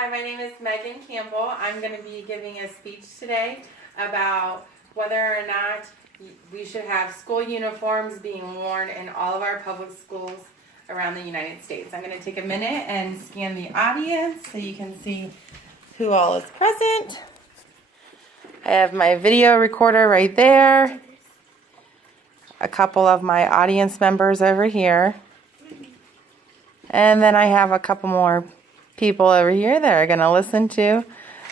Hi, my name is Megan Campbell. I'm going to be giving a speech today about whether or not we should have school uniforms being worn in all of our public schools around the United States. I'm going to take a minute and scan the audience so you can see who all is present. I have my video recorder right there. A couple of my audience members over here. And then I have a couple more people over here that are going to listen to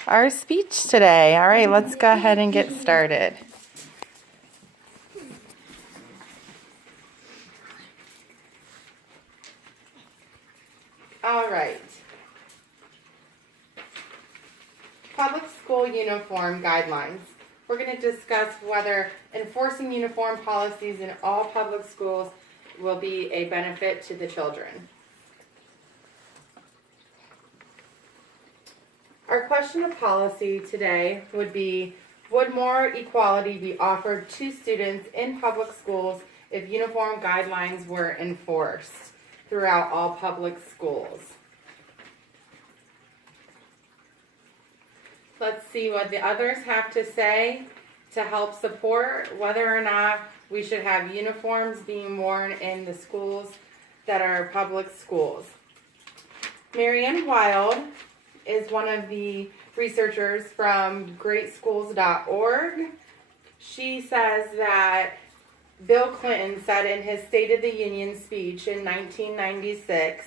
our speech today. All right, let's go ahead and get started. All right. Public school uniform guidelines. We're going to discuss whether enforcing uniform policies in all public schools will be a benefit to the children. Our question of policy today would be, would more equality be offered to students in public schools if uniform guidelines were enforced throughout all public schools? Let's see what the others have to say to help support whether or not we should have uniforms being worn in the schools that are public schools. Marianne Wild is one of the researchers from greatschools.org. She says that Bill Clinton said in his State of the Union speech in 1996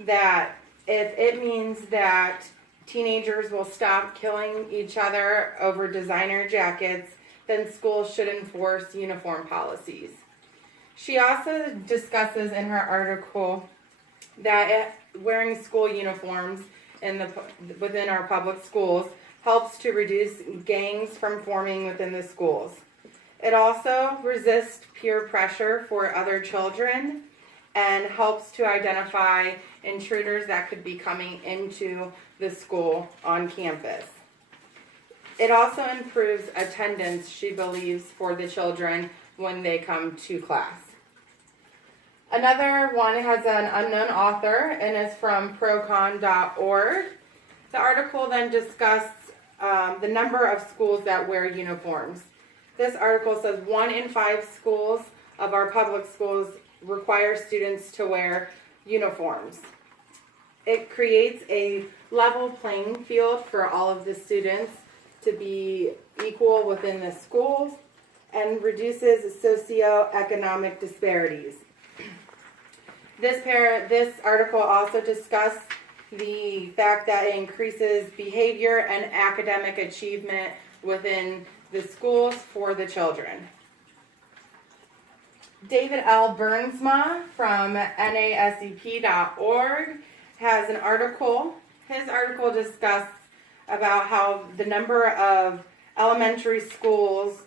that if it means that teenagers will stop killing each other over designer jackets, then schools should enforce uniform policies. She also discusses in her article that wearing school uniforms within our public schools helps to reduce gangs from forming within the schools. It also resists peer pressure for other children and helps to identify intruders that could be coming into the school on campus. It also improves attendance, she believes, for the children when they come to class. Another one has an unknown author and is from procon.org. The article then discussed the number of schools that wear uniforms. This article says 1 in 5 schools of our public schools require students to wear uniforms. It creates a level playing field for all of the students to be equal within the schools and reduces socioeconomic disparities. This article also discussed the fact that it increases behavior and academic achievement within the schools for the children. David L. Burnsma from NASEP.org has an article. His article discussed about how the number of elementary schools,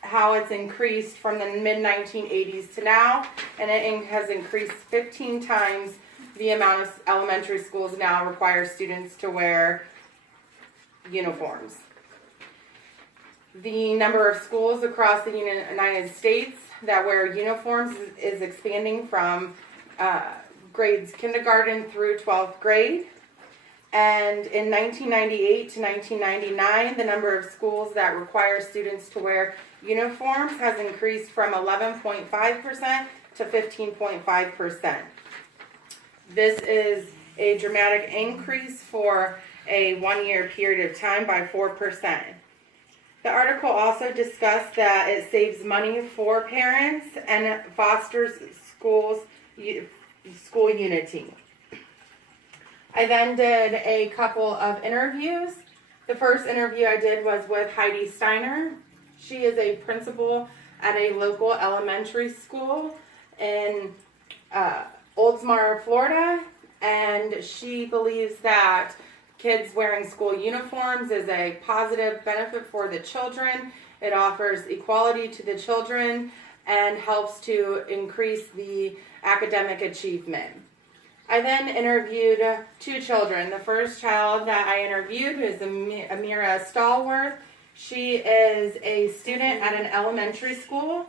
how it's increased from the mid-1980s to now, and it has increased 15 times the amount of elementary schools now require students to wear uniforms. The number of schools across the United States that wear uniforms is expanding from grades kindergarten through 12th grade. And in 1998 to 1999, the number of schools that require students to wear uniforms has increased from 11.5% to 15.5%. This is a dramatic increase for a 1-year period of time by 4%. The article also discussed that it saves money for parents and fosters school unity. I then did a couple of interviews. The first interview I did was with Heidi Steiner. She is a principal at a local elementary school in Oldsmar, Florida, and she believes that kids wearing school uniforms is a positive benefit for the children. It offers equality to the children and helps to increase the academic achievement. I then interviewed 2 children. The first child that I interviewed is Amira Stallworth. She is a student at an elementary school,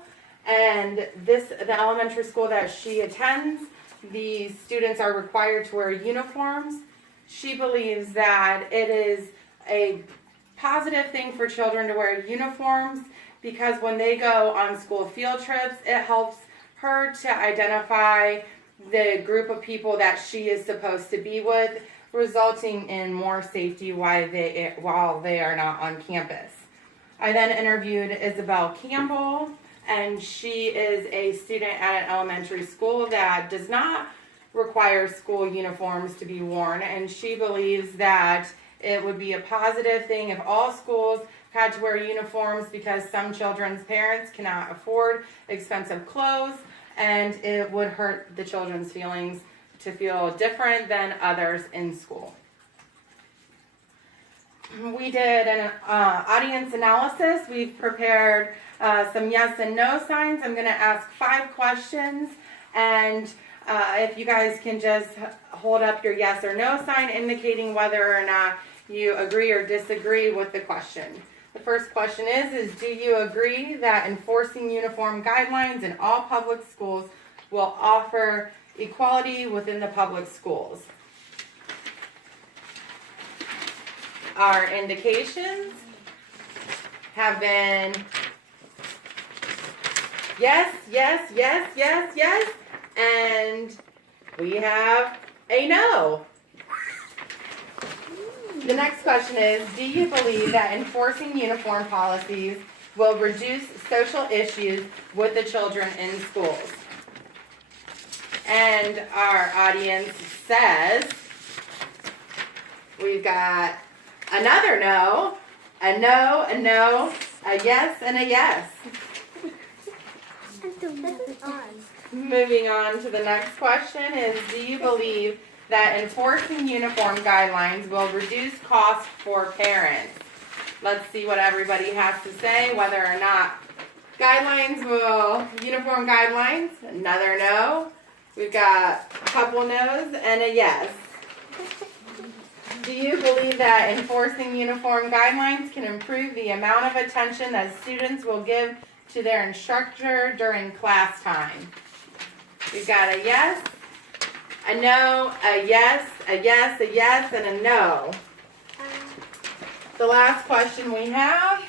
and the elementary school that she attends, the students are required to wear uniforms. she believes that it is a positive thing for children to wear uniforms because when they go on school field trips, it helps her to identify the group of people that she is supposed to be with, resulting in more safety while they are not on campus. I then interviewed Isabel Campbell, and she is a student at an elementary school that does not require school uniforms to be worn, and she believes that it would be a positive thing if all schools had to wear uniforms because some children's parents cannot afford expensive clothes, and it would hurt the children's feelings to feel different than others in school. We did an audience analysis. We've prepared some yes and no signs. I'm going to ask 5 questions, and if you guys can just hold up your yes or no sign indicating whether or not you agree or disagree with the question. The first question is do you agree that enforcing uniform guidelines in all public schools will offer equality within the public schools? Our indications have been yes, yes, yes, yes, yes, and we have a no. The next question is, do you believe that enforcing uniform policies will reduce social issues with the children in schools? And our audience says, we've got another no, a no, a no, a yes, and a yes. Moving on to the next question is, do you believe that enforcing uniform guidelines will reduce costs for parents? Let's see what everybody has to say, whether or not uniform guidelines, another no. We've got a couple no's and a yes. Do you believe that enforcing uniform guidelines can improve the amount of attention that students will give to their instructor during class time? We've got a yes, a no, a yes, a yes, a yes, and a no. The last question we have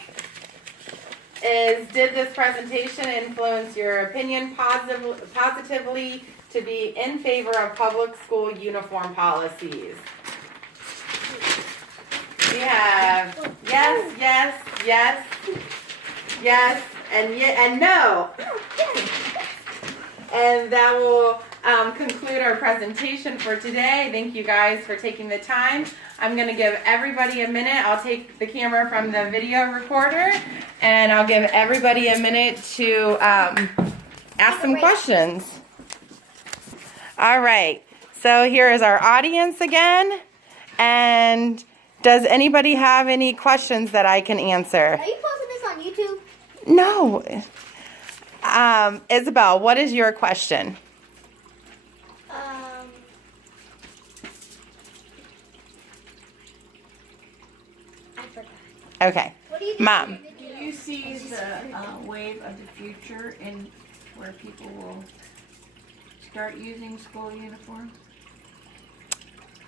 is, did this presentation influence your opinion positively to be in favor of public school uniform policies? We have yes, yes, yes, yes, and no. And that will conclude our presentation for today. Thank you guys for taking the time. I'm going to give everybody a minute. I'll take the camera from the video recorder, and I'll give everybody a minute to ask some questions. All right. So here is our audience again. And does anybody have any questions that I can answer? Are you posting this on YouTube? No. Isabel, what is your question? I forgot. Okay. What do you do? Mom. Do you see the wave of the future in where people will start using school uniforms?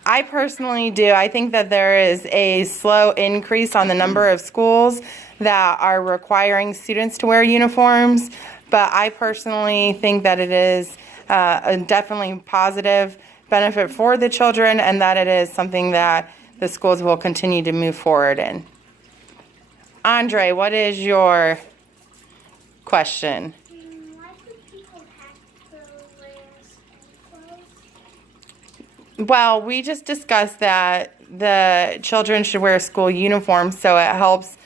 I personally do. I think that there is a slow increase on the number of schools that are requiring students to wear uniforms, but I personally think that it is a definitely positive benefit for the children and that it is something that the schools will continue to move forward in. Andre, what is your question? Why do people have to wear school clothes? Well, we just discussed that the children should wear school uniforms so it helps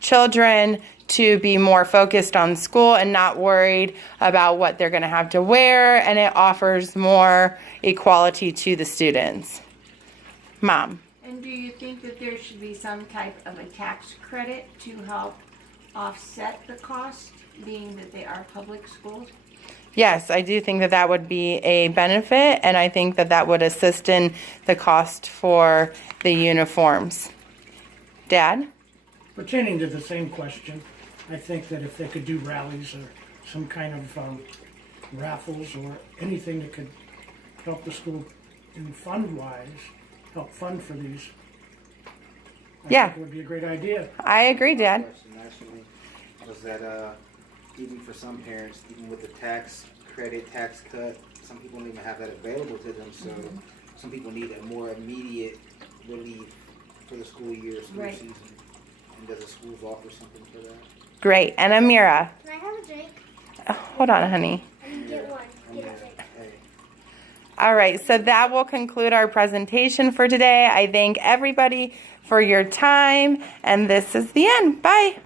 children to be more focused on school and not worried about what they're going to have to wear, and it offers more equality to the students. Mom. And do you think that there should be some type of a tax credit to help offset the cost, being that they are public schools? Yes, I do think that that would be a benefit, and I think that that would assist in the cost for the uniforms. Dad? Pertaining to the same question, I think that if they could do rallies or some kind of raffles or anything that could help the school in fund-wise, help fund for these. I Yeah. think it would be a great idea. I agree, Dad. Question actually was that even for some parents, even with the tax credit, tax cut, some people don't even have that available to them. So some people need a more immediate relief for the school year, school Right. season. And does the schools offer something for that? Great. And Amira, Can I have a drink? hold on, honey. And get one. Get a Yeah. drink. Hey. All right, so that will conclude our presentation for today. I thank everybody for your time, and this is the end. Bye.